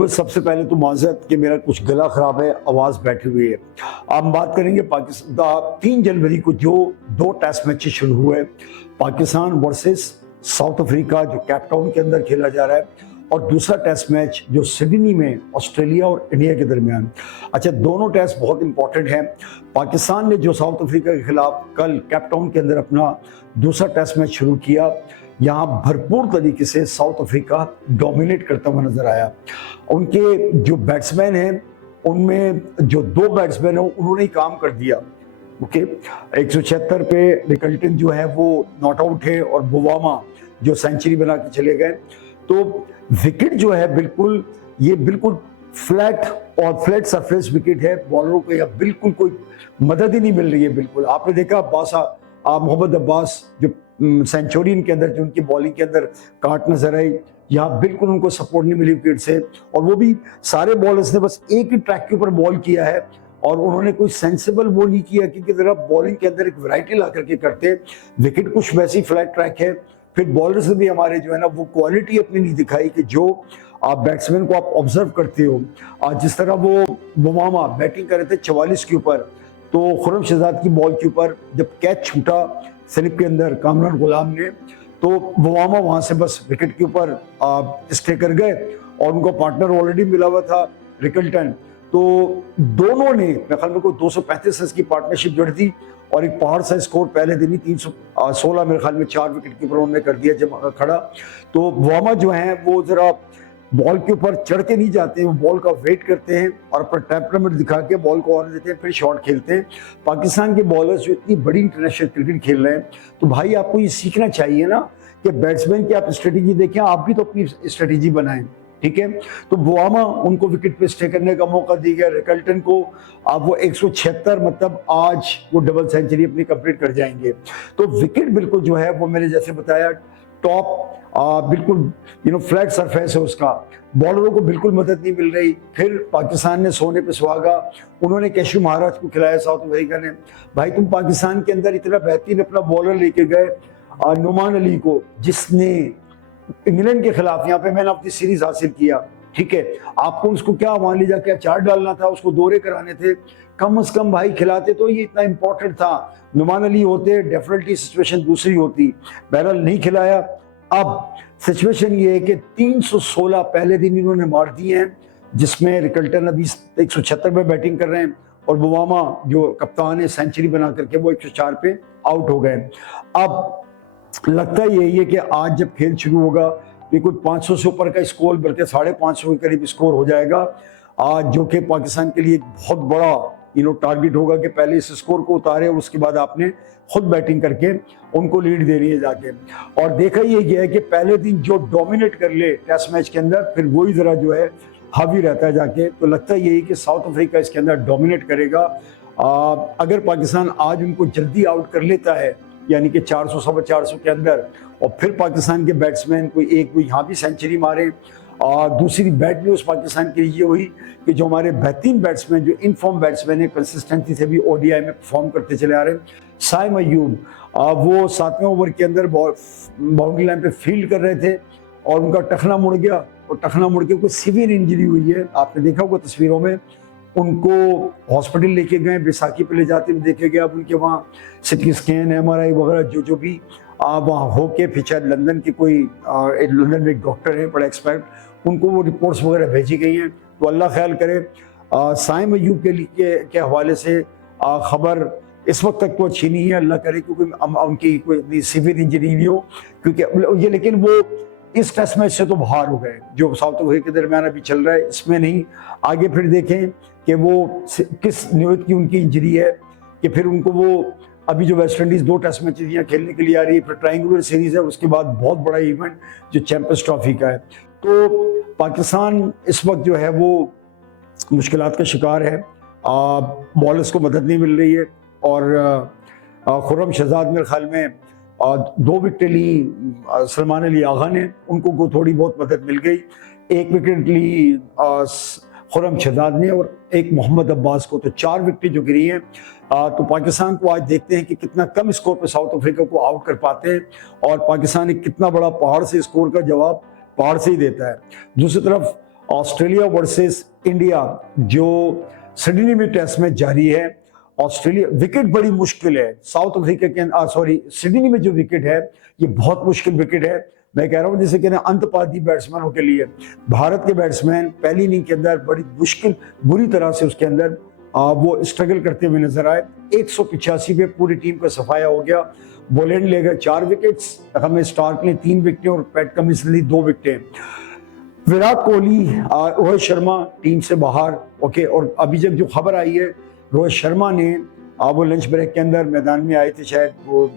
बस सबसे पहले तो माजरत कि मेरा कुछ गला खराब है, आवाज़ बैठी हुई है। हम बात करेंगे पाकिस्तान 3 जनवरी को जो 2 टेस्ट मैचेस शुरू हुए, पाकिस्तान वर्सेस साउथ अफ्रीका जो केप टाउन के अंदर खेला जा रहा है, और दूसरा टेस्ट मैच जो सिडनी में ऑस्ट्रेलिया और इंडिया के दरमियान। अच्छा, दोनों टेस्ट बहुत इंपॉर्टेंट हैं। पाकिस्तान ने जो साउथ अफ्रीका के खिलाफ कल केप टाउन के अंदर अपना दूसरा टेस्ट मैच शुरू किया, यहाँ भरपूर तरीके से साउथ अफ्रीका डोमिनेट करता हुआ नजर आया। उनके जो बैट्समैन हैं उनमें जो 2 बैट्समैन हैं उन्होंने ही काम कर दिया। ओके, 176 पे रिकल्टन जो है वो नॉट आउट है और बुवामा जो सेंचुरी बना के चले गए। तो विकेट जो है बिल्कुल फ्लैट सरफेस विकेट है। बॉलरों को या बिल्कुल कोई मदद ही नहीं मिल रही है। बिल्कुल आपने देखा मोहम्मद अब्बास जो सेंचुरियन के अंदर जो उनकी बॉलिंग के अंदर काट नजर आई, यहाँ बिल्कुल उनको सपोर्ट नहीं मिली विकेट से। और वो भी सारे बॉलर्स ने बस एक ही ट्रैक के ऊपर बॉल किया है और उन्होंने कोई सेंसिबल वो नहीं किया, क्योंकि जरा बॉलिंग के अंदर एक वैरायटी ला करके करते। विकेट कुछ वैसी फ्लैट ट्रैक है। फिर बॉलर्स ने भी हमारे जो है ना वो क्वालिटी अपनी नहीं दिखाई कि जो आप बैट्समैन को आप ऑब्जर्व करते हो। जिस तरह वो बुमामा बैटिंग कर रहे थे 44 के ऊपर, तो खुर्रम शहजाद की बॉल के ऊपर जब कैच छूटा स्लिप के अंदर कामरान गुलाम ने, तो बुमामा वहां से बस विकेट के ऊपर स्टे कर गए और उनको पार्टनर ऑलरेडी मिला हुआ था रिकल्टन। तो दोनों ने मेरे ख्याल में कोई 235 रन की पार्टनरशिप जोड़ी थी और एक पहाड़ सा स्कोर पहले दिन ही 316 मेरे ख्याल में 4 विकेट के ऊपर उन्होंने कर दिया जब खड़ा। तो बुमामा जो है वो जरा बॉल के ऊपर चढ़ के नहीं जाते, वो बॉल का वेट करते हैं और अपना टेम्परामेंट दिखा के बॉल को ऑन देते हैं, फिर शॉट खेलते हैं। पाकिस्तान के बॉलर्स जो इतनी बड़ी इंटरनेशनल क्रिकेट खेल रहे हैं, तो भाई आपको ये सीखना चाहिए ना कि बैट्समैन की आप स्ट्रेटेजी देखें, आप भी तो अपनी स्ट्रेटेजी बनाएं। ठीक है, तो बुआमा उनको विकेट पे स्टे करने का मौका दिया गया। रिकल्टन को अब वो 176 मतलब आज वो डबल सेंचुरी अपनी कंप्लीट कर जाएंगे। तो विकेट बिल्कुल जो है वो मैंने जैसे बताया टॉप बिल्कुल फ्लैट सरफेस है उसका। बॉलरों को बिल्कुल मदद नहीं मिल रही। फिर पाकिस्तान ने सोने पे सुहागा, उन्होंने कैशू महाराज को खिलाया साउथ अफ्रीका ने। भाई तुम पाकिस्तान के अंदर इतना बेहतरीन अपना बॉलर लेके गए नुमान अली को, जिसने इंग्लैंड के खिलाफ यहाँ पे मैंने अपनी सीरीज हासिल किया। ठीक है, आपको उसको क्या मान लीजिए क्या चार डालना था, उसको दौरे कराने थे, कम से कम भाई खिलाते तो ये इतना इंपॉर्टेंट था। नुमान अली होते डेफिनेटली सिचुएशन दूसरी होती, बहरहाल नहीं खिलाया। अब सिचुएशन ये है कि 316 पहले दिन इन्होंने मार दिए हैं, जिसमें रिकल्टन अभी 176 पे बैटिंग कर रहे हैं और बुमामा जो कप्तान है सेंचुरी बना करके वो 104 पे आउट हो गए। अब लगता यही है कि आज जब खेल शुरू होगा ये कोई 500 से ऊपर का स्कोर, बल्कि 550 के करीब स्कोर हो जाएगा, आज जो कि पाकिस्तान के लिए एक बहुत बड़ा टारगेट होगा कि पहले इस स्कोर को उतारे, उसके बाद आपने खुद बैटिंग करके उनको लीड दे रही है जाके। और देखा ये गया है कि पहले दिन जो डोमिनेट कर ले टेस्ट मैच के अंदर, फिर वही जरा जो है हावी रहता है जाके। तो लगता है यही कि साउथ अफ्रीका इसके अंदर डोमिनेट करेगा। अगर पाकिस्तान आज उनको जल्दी आउट कर लेता है, यानी कि 400 सवा 400 के अंदर, और फिर पाकिस्तान के बैट्समैन कोई यहाँ भी सेंचुरी मारे, और दूसरी बैड न्यूज़ पाकिस्तान के लिए हुई कि जो हमारे बेहतरीन बैट्समैन जो इनफॉर्म बैट्समैन है कंसिस्टेंसी से भी ओडीआई में परफॉर्म करते चले आ रहे हैं। साइम अयूब वो 7वें ओवर के अंदर बाउंड्री लाइन पे फील्ड कर रहे थे और उनका टखना मुड़ गया, और टखना मुड़ के कोई सीवियर इंजरी हुई है। आपने देखा होगा तस्वीरों में, उनको हॉस्पिटल लेके गए, बैसाखी पे ले जाते हुए देखे गए। अब उनके वहाँ सिटी स्कैन MRI वगैरह जो भी वहाँ होके फिर शायद लंदन के कोई लंदन में एक डॉक्टर है बड़ा एक्सपर्ट, उनको वो रिपोर्ट्स वगैरह भेजी गई हैं। तो अल्लाह ख्याल करे। साइम अयूब के हवाले से खबर इस वक्त तक तो अच्छी नहीं है, अल्लाह करे क्योंकि उनकी कोई सीवियर इंजरी नहीं हो, क्योंकि ये लेकिन वो इस टेस्ट मैच से तो बाहर हो गए जो साउथ अफ्रीका के दरमियान अभी चल रहा है, इसमें नहीं। आगे फिर देखें कि वो किस नियत की उनकी इंजरी है, कि फिर उनको वो अभी जो वेस्ट इंडीज 2 टेस्ट मैच यहाँ खेलने के लिए आ रही है, फिर ट्रायंगुलर सीरीज है, उसके बाद बहुत बड़ा इवेंट जो चैंपियंस ट्रॉफी का है। तो पाकिस्तान इस वक्त जो है वो मुश्किलात का शिकार है। बॉलर्स को मदद नहीं मिल रही है, और खुर्रम शहजाद मेरे ख्याल में 2 विकेट ली सलमान अली आगा ने, उनको थोड़ी बहुत मदद मिल गई। 1 विकेट ली खुर्रम शहजाद ने और 1 मोहम्मद अब्बास को, तो 4 विकेटें जो गिरी हैं। तो पाकिस्तान को आज देखते हैं कि कितना कम स्कोर पे साउथ अफ्रीका को आउट कर पाते हैं, और पाकिस्तान एक कितना बड़ा पहाड़ से स्कोर का जवाब पहाड़ से ही देता है। दूसरी तरफ ऑस्ट्रेलिया वर्सेस इंडिया जो सिडनी में टेस्ट मैच जारी है। ऑस्ट्रेलिया विकेट बड़ी मुश्किल है, साउथ अफ्रीका के सॉरी सिडनी में जो विकेट है ये बहुत मुश्किल विकेट है। मैं कह रहा हूँ जैसे कहते हैं अंतपाती बैट्समैनों के लिए। भारत के बैट्समैन पहली इनिंग के अंदर बड़ी मुश्किल बुरी तरह से उसके अंदर वो स्ट्रगल करते हुए नजर आए। 185 पे पूरी टीम का सफाया हो गया। बोलैंड ले गए 4 विकेट्स, हमें स्टार्क ने 3 विकेटें और पैट कमिंस ने 2 विकेटें। विराट कोहली, रोहित शर्मा टीम से बाहर। ओके, और अभी जब जो खबर आई है रोहित शर्मा ने वो लंच ब्रेक के अंदर मैदान में आए थे, शायद वो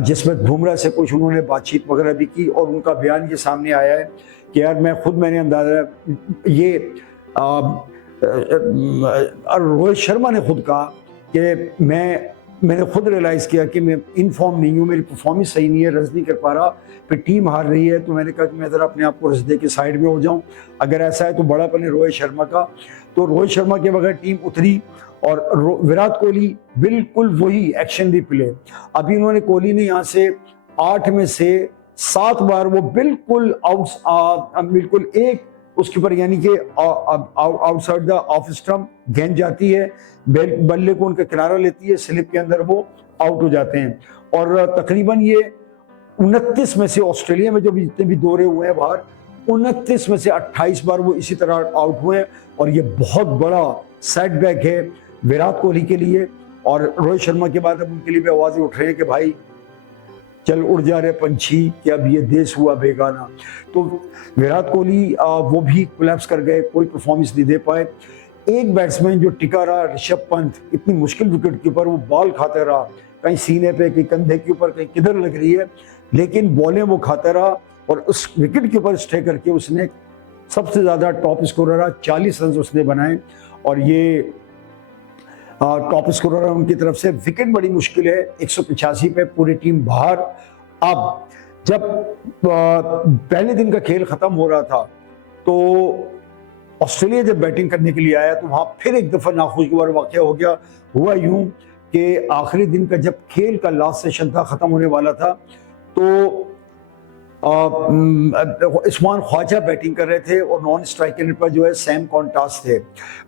जसप्रीत बुमराह से कुछ उन्होंने बातचीत वगैरह भी की और उनका बयान ये सामने आया है कि यार मैंने अंदाजा ये रोहित शर्मा ने खुद कहा कि मैंने खुद रियलाइज़ किया कि मैं इन फॉर्म नहीं हूँ, मेरी परफॉर्मेंस सही नहीं है, रन नहीं कर पा रहा, फिर टीम हार रही है तो मैंने कहा कि मैं ज़रा अपने आप को रस दे के साइड में हो जाऊँ। अगर ऐसा है तो बड़ापन है रोहित शर्मा का। तो रोहित शर्मा के बगैर टीम उतरी और विराट कोहली बिल्कुल वही एक्शन रिप्ले। अभी उन्होंने कोहली ने यहाँ से 8 में से 7 बार वो बिल्कुल बिल्कुल एक उसके ऊपर यानी कि आउटसाइड द ऑफ स्टंप गेंद जाती है, बल्ले को उनका किनारा लेती है, स्लिप के अंदर वो आउट हो जाते हैं। और तकरीबन ये 29 में से ऑस्ट्रेलिया में जो भी जितने भी दौरे हुए हैं बाहर, 29 में से 28 बार वो इसी तरह आउट हुए हैं। और ये बहुत बड़ा सेटबैक है विराट कोहली के लिए। और रोहित शर्मा के बाद अब उनके लिए भी आवाजें उठ रही हैं कि भाई चल उड़ जा रहे पंछी, कि अब ये देश हुआ बेगाना। तो विराट कोहली वो भी कोलैप्स कर गए, कोई परफॉर्मेंस नहीं दे पाए। एक बैट्समैन जो टिका रहा, ऋषभ पंत, इतनी मुश्किल विकेट के ऊपर वो बॉल खाता रहा, कहीं सीने पे, कहीं कंधे के ऊपर, कहीं किधर लग रही है, लेकिन बॉलें वो खाता रहा और उस विकेट के ऊपर स्टे करके उसने सबसे ज्यादा टॉप स्कोरर रहा, 40 रन उसने बनाए। और ये टॉप स्कोरर उनकी तरफ से। विकेट बड़ी मुश्किल है, 185 पे पूरी टीम बाहर। अब जब पहले दिन का खेल खत्म हो रहा था तो ऑस्ट्रेलिया जब बैटिंग करने के लिए आया तो वहां फिर एक दफा नाखुशगवार वाकया हो गया। हुआ यूं कि आखिरी दिन का जब खेल का लास्ट सेशन था, खत्म होने वाला था, तो उस्मान ख्वाजा बैटिंग कर रहे थे और नॉन स्ट्राइकर पर जो है सैम कॉन्टास थे।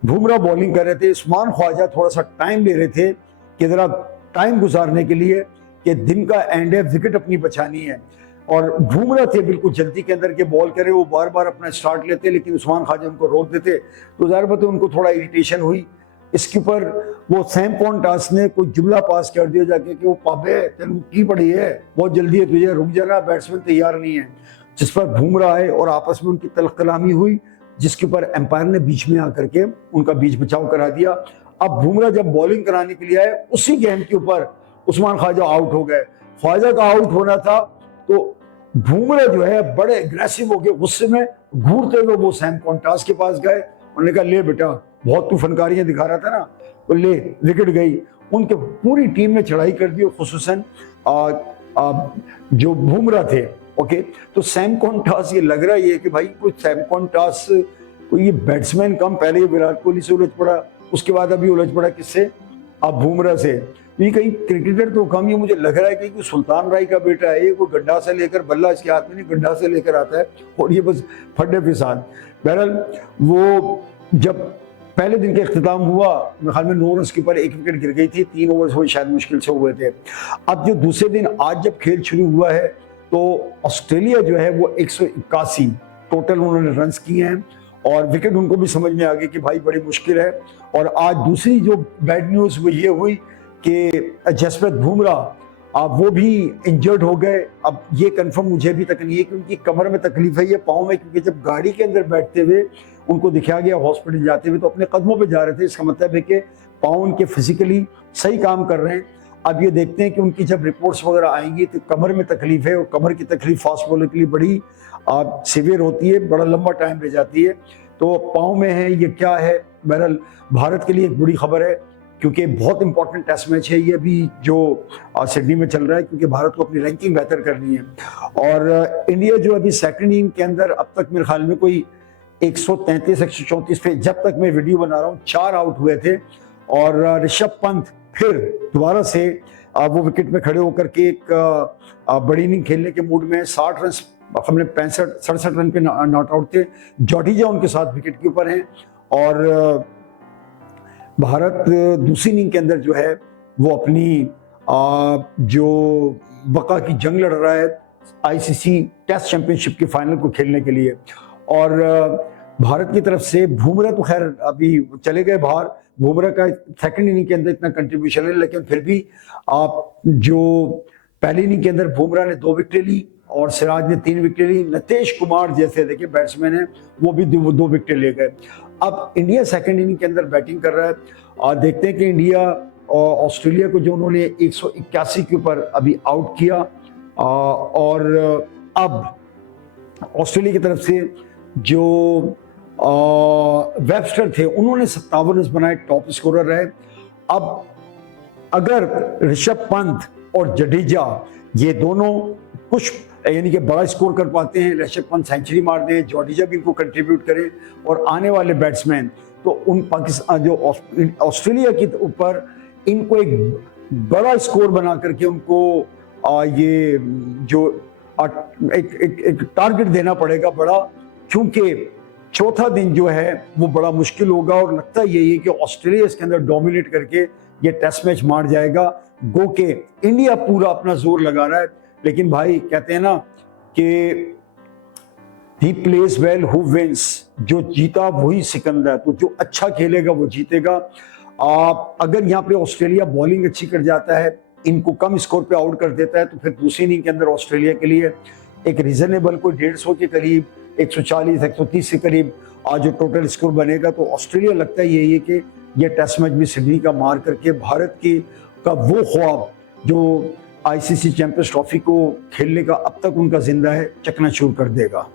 बुमराह बॉलिंग कर रहे थे। उस्मान ख्वाजा थोड़ा सा टाइम ले रहे थे कि जरा टाइम गुजारने के लिए कि दिन का एंड है, विकेट अपनी बचानी है। और बुमराह थे बिल्कुल जल्दी के अंदर के बॉल करे, वो बार बार अपना स्टार्ट लेते, लेकिन उस्मान ख्वाजा उनको रोक देते। तो ज़ाहिर बात है उनको थोड़ा इरिटेशन हुई। इसके ऊपर वो सैम कॉन्टास ने कोई जुमला पास कर दिया जाके कि वो पाबे तेन की पड़ी है, बहुत जल्दी है तुझे, रुक जाना, बैट्समैन तैयार नहीं है। जिस पर बुमराह आए और आपस में उनकी तल्ख कलामी हुई, जिसके ऊपर एम्पायर ने बीच में आकर के उनका बीच बचाव करा दिया। अब बुमराह जब बॉलिंग कराने के लिए आए, उसी गेंद के ऊपर उस्मान ख्वाजा आउट हो गए। ख्वाजा का आउट होना था तो बुमराह जो है बड़े एग्रेसिव हो गए, गुस्से में घूरते हुए वो सैम कॉन्टास के पास गए। उन्होंने कहा ले बेटा, बहुत तू फनकारियां दिखा रहा था ना, तो ले, विकेट गई। उनके पूरी टीम ने चढ़ाई कर दी, खुसूसन जो बुमराह थे। ओके, तो सैम कॉन्टास, ये लग रहा है कि भाई कोई सैम कॉन्टास कोई ये बैट्समैन कम, पहले ये विराट कोहली से उलझ पड़ा, उसके बाद अभी उलझ पड़ा किससे, अब बुमराह से। ये कहीं क्रिकेटर तो कम, ये मुझे लग रहा है कि सुल्तान राय का बेटा है, ये कोई गड्ढा से लेकर, बल्ला इसके हाथ में नहीं, गड्ढा से लेकर आता है और ये बस फड्डे फिसान। बहरहाल वो जब पहले दिन का इख्तिताम हुआ, मेरे ख्याल में 9 रन के ऊपर 1 विकेट गिर गई थी, 3 ओवर्स हुए शायद मुश्किल से हुए थे। अब जो दूसरे दिन आज जब खेल शुरू हुआ है तो ऑस्ट्रेलिया जो है वो 181 टोटल उन्होंने रन्स किए हैं और विकेट उनको भी समझ में आ गई कि भाई बड़ी मुश्किल है। और आज दूसरी जो बैड न्यूज़ वो ये हुई कि जसप्रीत बुमराह वो भी इंजर्ड हो गए। अब ये कंफर्म मुझे अभी तक नहीं है कि उनकी कमर में तकलीफ है या पाँव में, क्योंकि जब गाड़ी के अंदर बैठते हुए उनको दिखाया गया हॉस्पिटल जाते हुए तो अपने कदमों पे जा रहे थे। इसका मतलब है कि पाँव उनके फिजिकली सही काम कर रहे हैं। अब ये देखते हैं कि उनकी जब रिपोर्ट्स वगैरह आएंगी तो कमर में तकलीफ है और कमर की तकलीफ फास्ट बॉलर के लिए बड़ी सीवियर होती है, बड़ा लंबा टाइम ले जाती है। तो पाँव में है, ये क्या है। बहरहाल भारत के लिए एक बुरी खबर है क्योंकि बहुत इंपॉर्टेंट टेस्ट मैच है ये अभी जो सिडनी में चल रहा है, क्योंकि भारत को अपनी रैंकिंग बेहतर करनी है। और इंडिया जो अभी सेकंड इनिंग के अंदर अब तक मेरे ख्याल में कोई 133-134 पे, जब तक मैं वीडियो बना रहा हूँ, 4 आउट हुए थे। और ऋषभ पंत फिर दोबारा से वो विकेट में खड़े होकर के एक बड़ी इनिंग खेलने के मूड में 60 रन हमने 65-67 रन पे नॉट आउट थे। जडेजा उनके साथ विकेट कीपर हैं और भारत दूसरी इनिंग के अंदर जो है वो अपनी जो बका की जंग लड़ रहा है आईसीसी टेस्ट चैंपियनशिप के फाइनल को खेलने के लिए। और भारत की तरफ से बुमराह तो खैर अभी चले गए बाहर, बुमराह का सेकंड इनिंग के अंदर इतना कंट्रीब्यूशन है, लेकिन फिर भी आप जो पहली इनिंग के अंदर बुमराह ने 2 विकेटें ली और सिराज ने 3 विकेट ली। नीतीश कुमार जैसे देखिए बैट्समैन है वो भी 2 विकेट ले गए। अब इंडिया सेकंड इनिंग के अंदर बैटिंग कर रहा है और देखते हैं कि इंडिया और ऑस्ट्रेलिया को जो उन्होंने 181 के ऊपर अभी आउट किया और अब ऑस्ट्रेलिया की तरफ से जो वेबस्टर थे उन्होंने 57 रन बनाए, टॉप स्कोरर रहे। अब अगर ऋषभ पंत और जडेजा ये दोनों कुछ यानी कि बड़ा स्कोर कर पाते हैं, ऋषभ पंत सेंचुरी मार दें, जडेजा भी इनको कंट्रीब्यूट करें और आने वाले बैट्समैन तो उन पाकिस्तान जो ऑस्ट्रेलिया के ऊपर इनको एक बड़ा स्कोर बना करके उनको ये जो एक टारगेट देना पड़ेगा बड़ा, क्योंकि चौथा दिन जो है वो बड़ा मुश्किल होगा और लगता यही है कि ऑस्ट्रेलिया इसके अंदर डोमिनेट करके ये टेस्ट मैच मार जाएगा। गो के इंडिया पूरा अपना जोर लगा रहा है, लेकिन भाई कहते हैं ना कि he plays well who wins, जो जीता वही सिकंदर, तो जो अच्छा खेलेगा वो जीतेगा। अगर यहाँ पे ऑस्ट्रेलिया बॉलिंग अच्छी कर जाता है, इनको कम स्कोर पे आउट कर देता है, तो फिर दूसरी इनिंग के अंदर ऑस्ट्रेलिया के लिए एक रीजनेबल कोई 150 के करीब 140-130 के करीब आज जो टोटल स्कोर बनेगा, तो ऑस्ट्रेलिया लगता है यही है कि ये टेस्ट मैच भी सिडनी का मार करके भारत की का वो ख्वाब जो आईसीसी चैंपियंस ट्रॉफी को खेलने का अब तक उनका जिंदा है चकनाचूर कर देगा।